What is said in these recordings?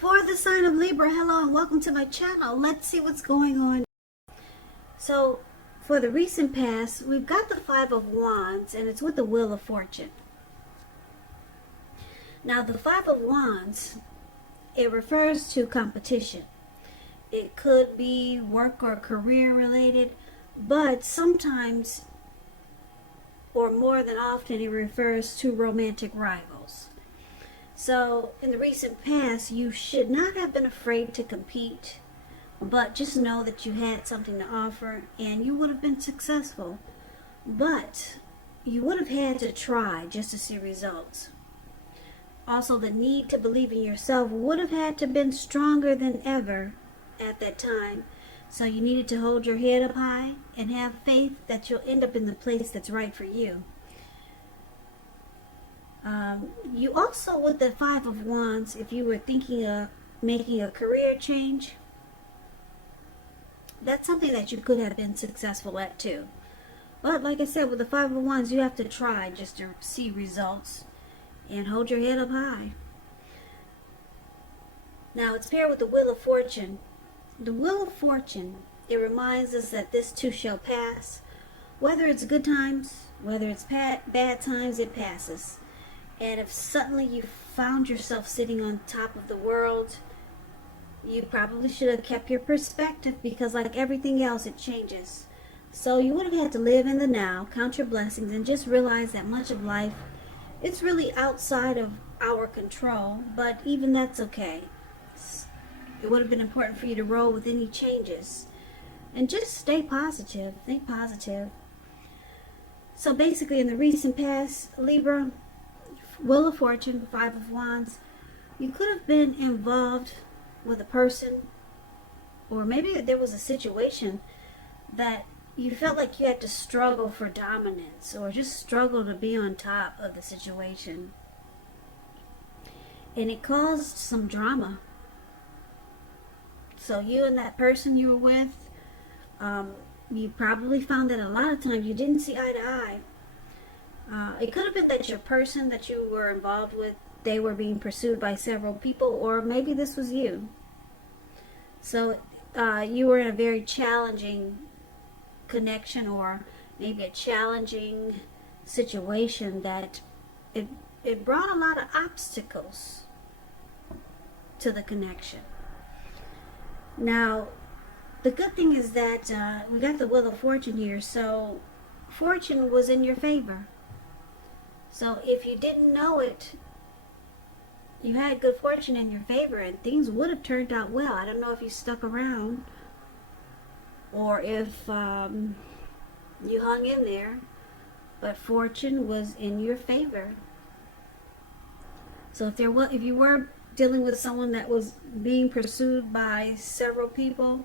For the sign of Libra, hello and welcome to my channel. Let's see what's going on. So, for the recent past, we've got the Five of Wands, and it's with the Wheel of Fortune. Now, the Five of Wands, it refers to competition. It could be work or career related, but sometimes, or more than often, it refers to romantic rivals. So, in the recent past, you should not have been afraid to compete, but just know that you had something to offer and you would have been successful. But you would have had to try just to see results. Also, the need to believe in yourself would have had to been stronger than ever at that time. So you needed to hold your head up high and have faith that you'll end up in the place that's right for you. You also, with the Five of Wands, if you were thinking of making a career change, that's something that you could have been successful at too. But like I said, with the Five of Wands, you have to try just to see results and hold your head up high. Now, it's paired with the Wheel of Fortune. The Wheel of Fortune, it reminds us that this too shall pass. Whether it's good times, whether it's bad times, it passes. And if suddenly you found yourself sitting on top of the world, you probably should have kept your perspective, because like everything else, it changes. So you would have had to live in the now, count your blessings, and just realize that much of life, it's really outside of our control, but even that's okay. It would have been important for you to roll with any changes. And just stay positive, think positive. So basically, in the recent past, Libra, Wheel of Fortune, Five of Wands, you could have been involved with a person, or maybe there was a situation that you felt like you had to struggle for dominance, or just struggle to be on top of the situation. And it caused some drama. So you and that person you were with, you probably found that a lot of times you didn't see eye to eye. It could have been that your person that you were involved with, they were being pursued by several people, or maybe this was you. So you were in a very challenging connection, or maybe a challenging situation that it brought a lot of obstacles to the connection. Now, the good thing is that we got the Wheel of Fortune here, so fortune was in your favor. So if you didn't know it, you had good fortune in your favor and things would have turned out well. I don't know if you stuck around or if you hung in there, but fortune was in your favor. So if you were dealing with someone that was being pursued by several people,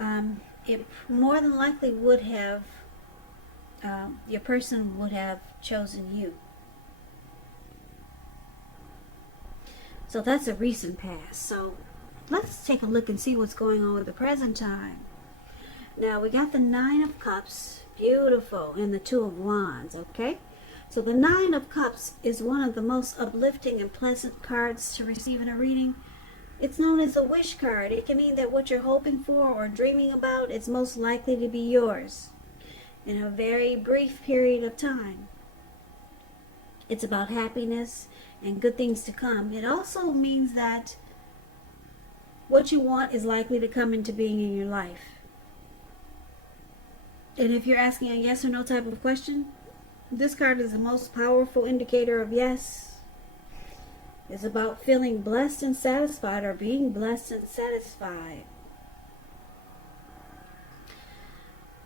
it more than likely would have, your person would have chosen you. So that's a recent past. So let's take a look and see what's going on with the present time. Now we got the Nine of Cups, beautiful, and the Two of Wands, okay? So the Nine of Cups is one of the most uplifting and pleasant cards to receive in a reading. It's known as a wish card. It can mean that what you're hoping for or dreaming about is most likely to be yours in a very brief period of time. It's about happiness and good things to come. It also means that what you want is likely to come into being in your life. And if you're asking a yes or no type of question, this card is the most powerful indicator of yes. It's about feeling blessed and satisfied, or being blessed and satisfied.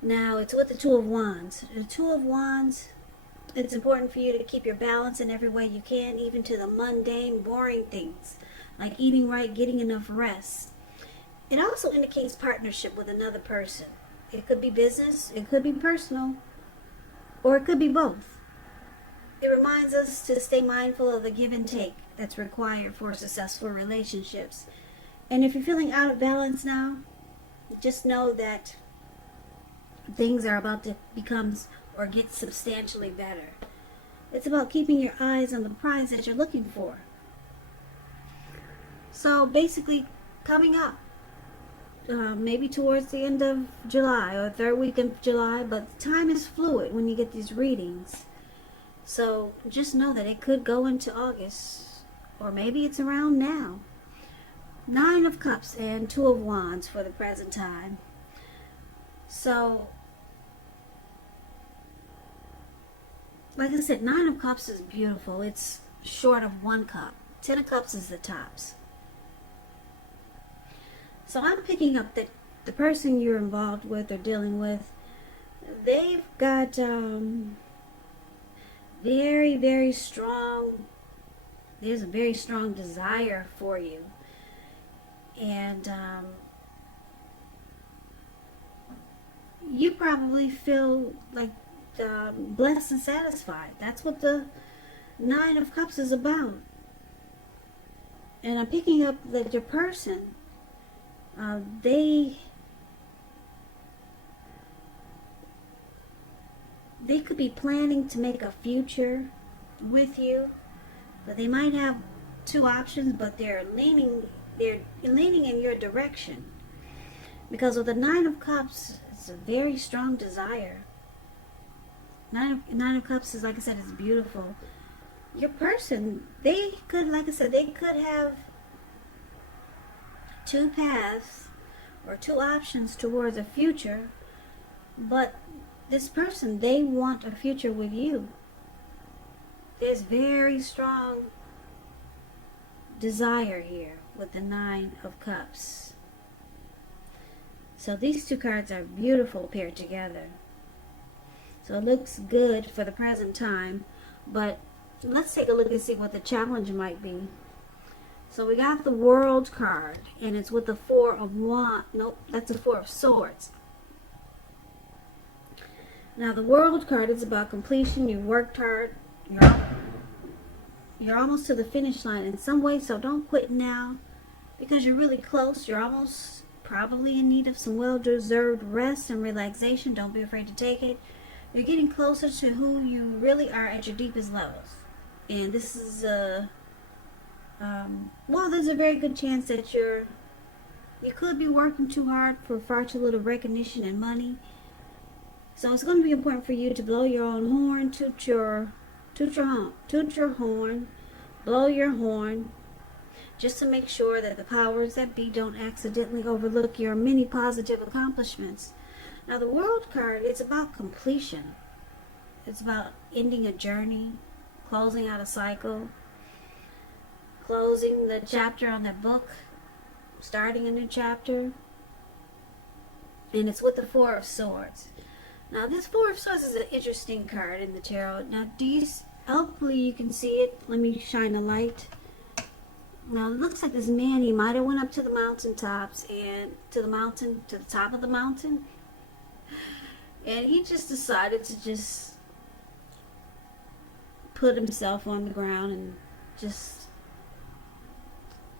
Now, it's with the Two of Wands. The Two of Wands, it's important for you to keep your balance in every way you can, even to the mundane, boring things, like eating right, getting enough rest. It also indicates partnership with another person. It could be business, it could be personal, or it could be both. It reminds us to stay mindful of the give and take that's required for successful relationships. And if you're feeling out of balance now, just know that things are about to become or get substantially better. It's about keeping your eyes on the prize that you're looking for. So basically, coming up, maybe towards the end of July or third week of July, but time is fluid when you get these readings. So just know that it could go into August, or maybe it's around now. Nine of Cups and Two of Wands for the present time. So, like I said, Nine of Cups is beautiful. It's short of one cup. 10 of Cups is the tops. So I'm picking up that the person you're involved with or dealing with, they've got very, very strong, there's a very strong desire for you. And you probably feel like blessed and satisfied. That's what the Nine of Cups is about. And I'm picking up that your person, they could be planning to make a future with you, but they might have two options, but they're leaning in your direction, because with the Nine of Cups, it's a very strong desire. Nine of Cups is, like I said, it's beautiful. Your person, they could, like I said, they could have two paths or two options towards a future, but this person, they want a future with you. There's very strong desire here with the Nine of Cups. So these two cards are beautiful paired together. So it looks good for the present time, but let's take a look and see what the challenge might be. So we got the World card, and it's with the Four of Wands. Nope, that's the Four of Swords. Now the World card is about completion. You worked hard. You're almost to the finish line in some way, so don't quit now, because you're really close. You're almost probably in need of some well-deserved rest and relaxation. Don't be afraid to take it. You're getting closer to who you really are at your deepest levels. And this is well, there's a very good chance that you could be working too hard for far too little recognition and money. So it's going to be important for you to blow your own horn, toot your horn, blow your horn, just to make sure that the powers that be don't accidentally overlook your many positive accomplishments. Now the World card, it's about completion. It's about ending a journey, closing out a cycle, closing the chapter on that book, starting a new chapter. And it's with the Four of Swords. Now this Four of Swords is an interesting card in the tarot. Now hopefully you can see it. Let me shine a light. Now it looks like this man, he might have went up to the mountaintops and to the top of the mountain. And he just decided to just put himself on the ground and just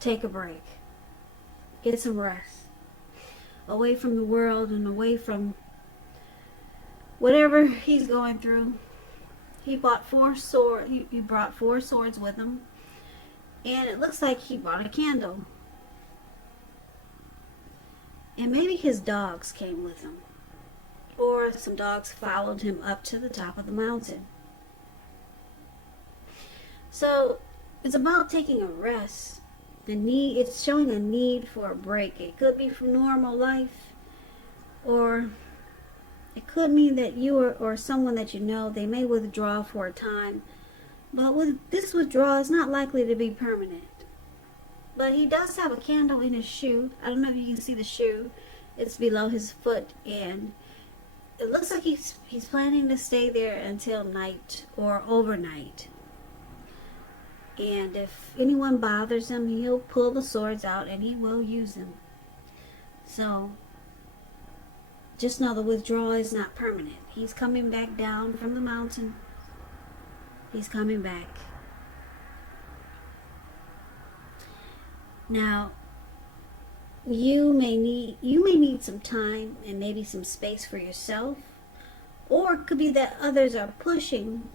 take a break. Get some rest. Away from the world and away from whatever he's going through. He brought four swords with him. And it looks like he brought a candle. And maybe his dogs came with him. Or some dogs followed him up to the top of the mountain. So it's about taking a rest. It's showing a need for a break. It could be from normal life, or it could mean that you or someone that you know, they may withdraw for a time. But this withdrawal is not likely to be permanent. But he does have a candle in his shoe. I don't know if you can see the shoe. It's below his foot, and it looks like he's planning to stay there until night or overnight. And if anyone bothers him, he'll pull the swords out and he will use them. So just know the withdrawal is not permanent. He's coming back down from the mountain. He's coming back. Now, you may need some time and maybe some space for yourself, or it could be that others are pushing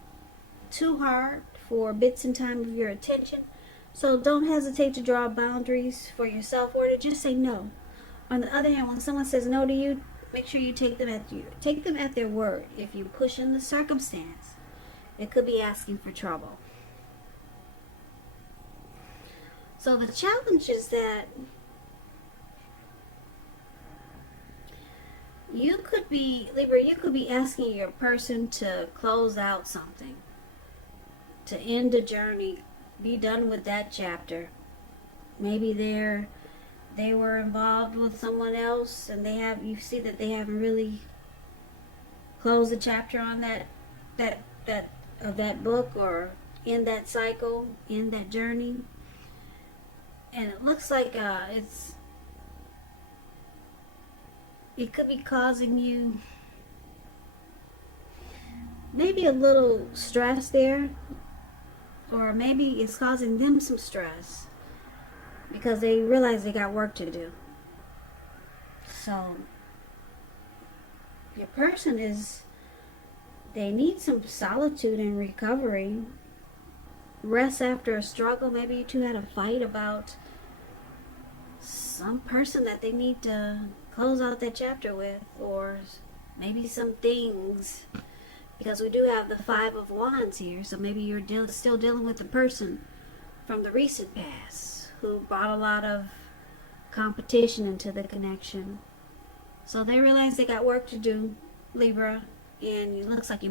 too hard for bits and time of your attention. So don't hesitate to draw boundaries for yourself or to just say no. On the other hand, when someone says no to you, make sure you take them at their word. If you push in the circumstance, it could be asking for trouble. So the challenge is that Libra, you could be asking your person to close out something, to end a journey, be done with that chapter. Maybe they were involved with someone else and you see that they haven't really closed the chapter on that book, or in that cycle, in that journey. And it looks like it could be causing you maybe a little stress there, or maybe it's causing them some stress because they realize they got work to do. So your person they need some solitude and recovery, rest after a struggle. Maybe you two had a fight about some person that they need to close out that chapter with, or maybe some things, because we do have the Five of Wands here. So maybe you're still dealing with the person from the recent past who brought a lot of competition into the connection. So they realize they got work to do, Libra, and it looks like you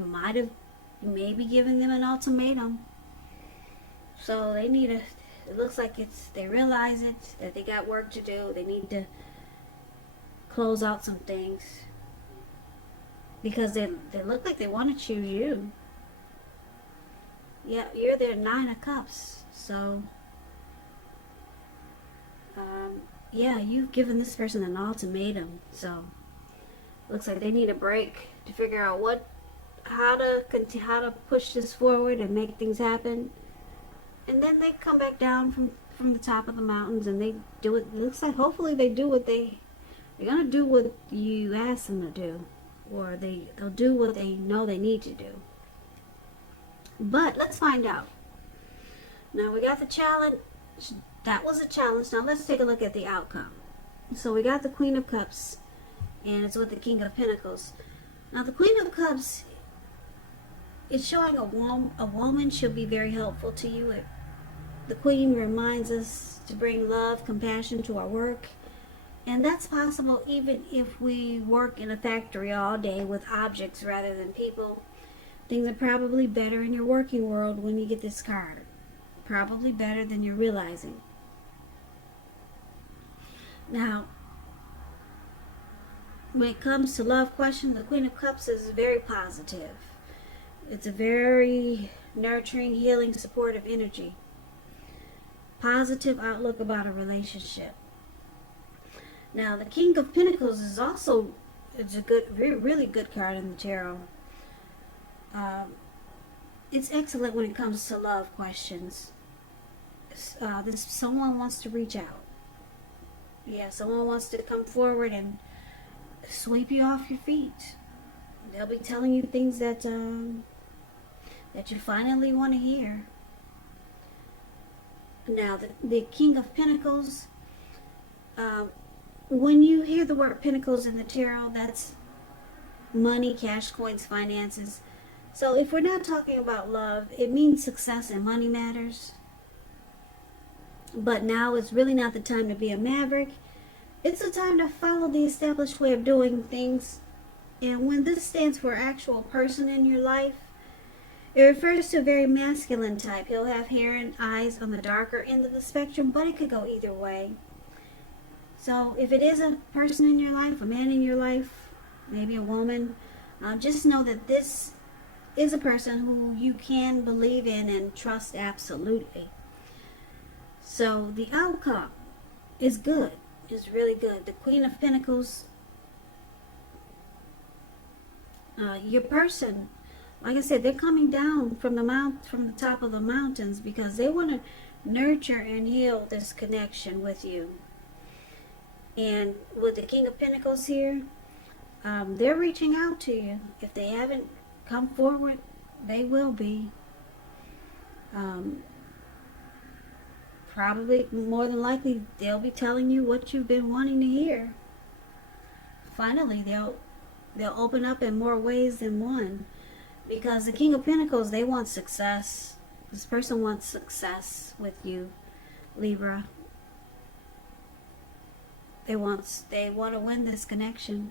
may be giving them an ultimatum. So it looks like they realize it, that they got work to do. They need to close out some things because they look like they want to choose you. Yeah, you're their Nine of Cups. So yeah, you've given this person an ultimatum. So looks like they need a break to figure out how to push this forward and make things happen. And then they come back down from the top of the mountains and they do it. It looks like hopefully they do they're gonna do what you ask them to do, or they'll do what they know they need to do. But let's find out. Now we got the challenge. That was a challenge. Now let's take a look at the outcome. So we got the Queen of Cups, and it's with the King of Pentacles. Now the Queen of Cups, it's showing a woman should be very helpful to you. The Queen reminds us to bring love, compassion to our work. And that's possible even if we work in a factory all day with objects rather than people. Things are probably better in your working world when you get this card. Probably better than you're realizing. Now, when it comes to love question, the Queen of Cups is very positive. It's a very nurturing, healing, supportive energy. Positive outlook about a relationship. Now, the King of Pentacles is also, it's a really good card in the tarot. It's excellent when it comes to love questions. Someone wants to reach out. Yeah, someone wants to come forward and sweep you off your feet. They'll be telling you things that you finally want to hear. Now, the King of Pentacles, when you hear the word Pentacles in the tarot, that's money, cash, coins, finances. So if we're not talking about love, it means success and money matters. But now it's really not the time to be a maverick. It's the time to follow the established way of doing things. And when this stands for actual person in your life, it refers to a very masculine type. He'll have hair and eyes on the darker end of the spectrum, but it could go either way. So if it is a person in your life, a man in your life, maybe a woman, just know that this is a person who you can believe in and trust absolutely. So the outcome is good. It's really good. The Queen of Pentacles, your person, like I said, they're coming down from the top of the mountains because they want to nurture and heal this connection with you. And with the King of Pentacles here, they're reaching out to you. If they haven't come forward, they will be. probably, more than likely, they'll be telling you what you've been wanting to hear. Finally, they'll open up in more ways than one. Because the King of Pentacles, they want success. This person wants success with you, Libra. They want to win this connection.